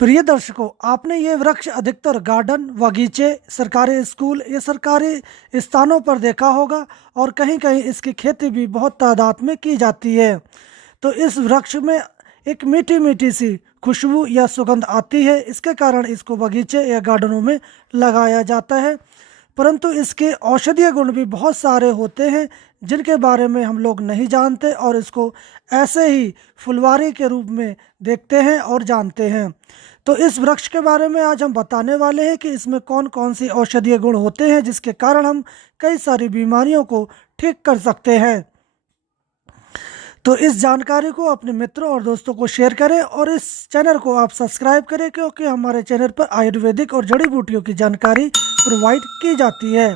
प्रिय दर्शकों, आपने ये वृक्ष अधिकतर गार्डन, बगीचे, सरकारी स्कूल या सरकारी स्थानों पर देखा होगा और कहीं-कहीं इसकी खेती भी बहुत तादाद में की जाती है। तो इस वृक्ष में एक मीठी-मीठी सी खुशबू या सुगंध आती है। इसके कारण इसको बगीचे या गार्डनों में लगाया जाता है। परंतु इसके औषधीय गुण भी बहुत सारे होते हैं जिनके बारे में हम लोग नहीं जानते और इसको ऐसे ही फुलवारी के रूप में देखते हैं और जानते हैं। तो इस वृक्ष के बारे में आज हम बताने वाले हैं कि इसमें कौन कौन सी औषधीय गुण होते हैं जिसके कारण हम कई सारी बीमारियों को ठीक कर सकते हैं। तो इस जानकारी को अपने मित्रों और दोस्तों को शेयर करें और इस चैनल को आप सब्सक्राइब करें, क्योंकि हमारे चैनल पर आयुर्वेदिक और जड़ी बूटियों की जानकारी प्रोवाइड की जाती है।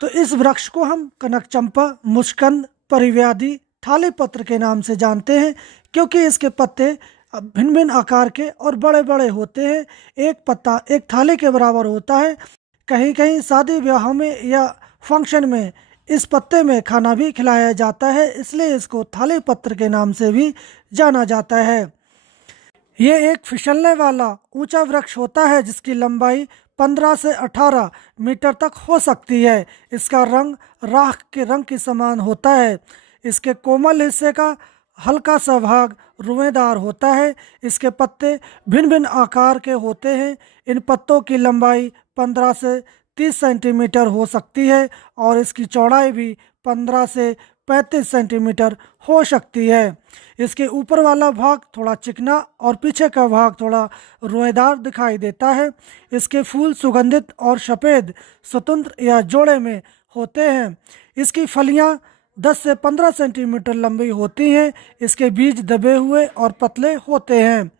तो इस वृक्ष को हम कनक चंपा, मुस्कंद, परिव्याधी, थाली पत्र के नाम से जानते हैं, क्योंकि इसके पत्ते भिन्न भिन्न आकार के और बड़े बड़े होते हैं। एक पत्ता एक थाली के बराबर होता है। कहीं कहीं शादी ब्याह में या फंक्शन में इस पत्ते में खाना भी खिलाया जाता है, इसलिए इसको थाली पत्र के नाम से भी जाना जाता है। ये एक फिसलने वाला ऊंचा वृक्ष होता है जिसकी लंबाई 15 से 18 मीटर तक हो सकती है। इसका रंग राख के रंग के समान होता है। इसके कोमल हिस्से का हल्का सा भाग रुएदार होता है। इसके पत्ते भिन्न भिन्न आकार के होते हैं। इन पत्तों की लंबाई 15 से 30 सेंटीमीटर हो सकती है और इसकी चौड़ाई भी 15 से 35 सेंटीमीटर हो सकती है। इसके ऊपर वाला भाग थोड़ा चिकना और पीछे का भाग थोड़ा रोएदार दिखाई देता है। इसके फूल सुगंधित और सफ़ेद स्वतंत्र या जोड़े में होते हैं। इसकी फलियां 10 से 15 सेंटीमीटर लंबी होती हैं। इसके बीज दबे हुए और पतले होते हैं।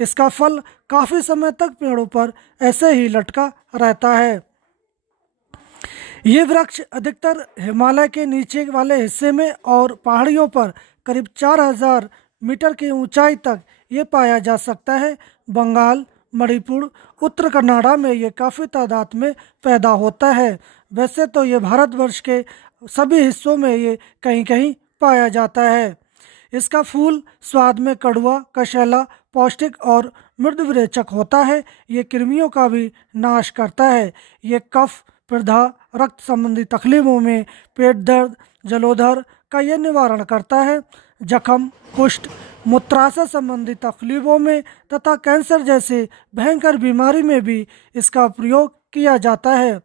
इसका फल काफ़ी समय तक पेड़ों पर ऐसे ही लटका रहता है। ये वृक्ष अधिकतर हिमालय के नीचे वाले हिस्से में और पहाड़ियों पर करीब 4000 मीटर की ऊंचाई तक ये पाया जा सकता है। बंगाल, मणिपुर, उत्तर कन्नाडा में ये काफ़ी तादाद में पैदा होता है। वैसे तो ये भारतवर्ष के सभी हिस्सों में ये कहीं कहीं पाया जाता है। इसका फूल स्वाद में कड़वा, कशैला, पौष्टिक और मृदुविरेचक होता है। ये कृमियों का भी नाश करता है। ये कफ, प्रदाह, रक्त संबंधी तकलीफों में, पेट दर्द, जलोदर का यह निवारण करता है। जख्म, कुष्ठ, मूत्राशय संबंधी तकलीफों में तथा कैंसर जैसे भयंकर बीमारी में भी इसका प्रयोग किया जाता है।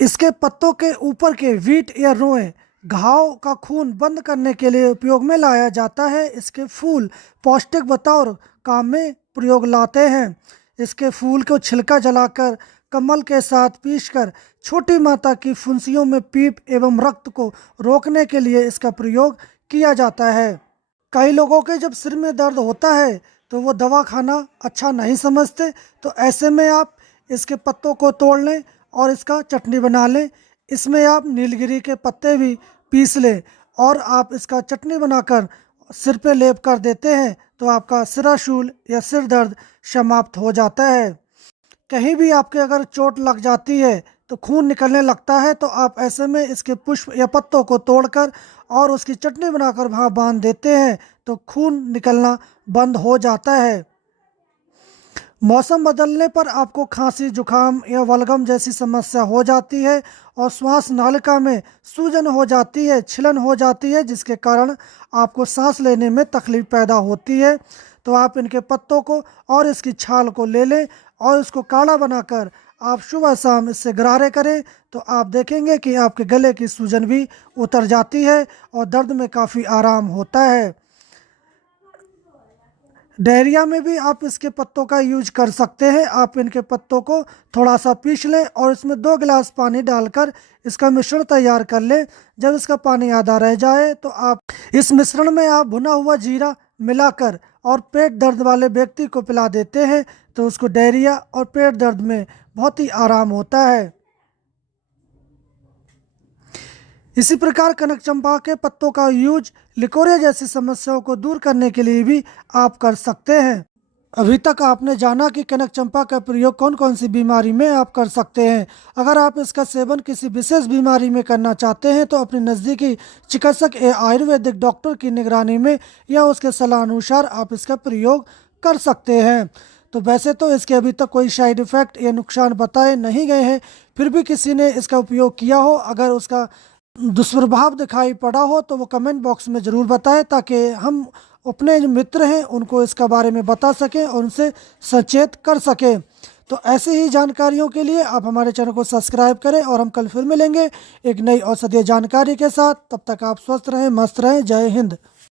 इसके पत्तों के ऊपर के वीट या रोएं घाव का खून बंद करने के लिए उपयोग में लाया जाता है। इसके फूल पौष्टिक बतौर काम में प्रयोग लाते हैं। इसके फूल को छिलका जलाकर कमल के साथ पीसकर छोटी माता की फुंसियों में पीप एवं रक्त को रोकने के लिए इसका प्रयोग किया जाता है। कई लोगों के जब सिर में दर्द होता है तो वो दवा खाना अच्छा नहीं समझते, तो ऐसे में आप इसके पत्तों को तोड़ लें और इसका चटनी बना लें। इसमें आप नीलगिरी के पत्ते भी पीस लें और आप इसका चटनी बनाकर सिर पे लेप कर देते हैं तो आपका सिराशूल या सिर दर्द समाप्त हो जाता है। कहीं भी आपके अगर चोट लग जाती है तो खून निकलने लगता है, तो आप ऐसे में इसके पुष्प या पत्तों को तोड़कर और उसकी चटनी बनाकर वहाँ बांध देते हैं तो खून निकलना बंद हो जाता है। मौसम बदलने पर आपको खांसी, जुखाम या बलगम जैसी समस्या हो जाती है और श्वास नालिका में सूजन हो जाती है, छिलन हो जाती है, जिसके कारण आपको सांस लेने में तकलीफ पैदा होती है। तो आप इनके पत्तों को और इसकी छाल को ले लें और इसको काढ़ा बनाकर आप सुबह शाम इससे गरारे करें तो आप देखेंगे कि आपके गले की सूजन भी उतर जाती है और दर्द में काफ़ी आराम होता है। डायरिया में भी आप इसके पत्तों का यूज कर सकते हैं। आप इनके पत्तों को थोड़ा सा पीस लें और इसमें 2 गिलास पानी डालकर इसका मिश्रण तैयार कर लें। जब इसका पानी आधा रह जाए तो आप इस मिश्रण में आप भुना हुआ जीरा मिलाकर और पेट दर्द वाले व्यक्ति को पिला देते हैं तो उसको डायरिया और पेट दर्द में बहुत ही आराम होता है। इसी प्रकार कनक चंपा के पत्तों का यूज लिकोरिया जैसी समस्याओं को दूर करने के लिए भी आप कर सकते हैं। अभी तक आपने जाना कि कनक चंपा का प्रयोग कौन कौन सी बीमारी में आप कर सकते हैं। अगर आप इसका सेवन किसी विशेष बीमारी में करना चाहते हैं तो अपने नज़दीकी चिकित्सक या आयुर्वेदिक डॉक्टर की निगरानी में या उसके सलाह अनुसार आप इसका प्रयोग कर सकते हैं। तो वैसे तो इसके अभी तक कोई साइड इफ़ेक्ट या नुकसान बताए नहीं गए हैं, फिर भी किसी ने इसका उपयोग किया हो, अगर उसका दुष्प्रभाव दिखाई पड़ा हो तो वो कमेंट बॉक्स में ज़रूर बताएं, ताकि हम अपने जो मित्र हैं उनको इसका बारे में बता सकें और उनसे सचेत कर सकें। तो ऐसे ही जानकारियों के लिए आप हमारे चैनल को सब्सक्राइब करें और हम कल फिर मिलेंगे एक नई औषधीय जानकारी के साथ। तब तक आप स्वस्थ रहें, मस्त रहें। जय हिंद।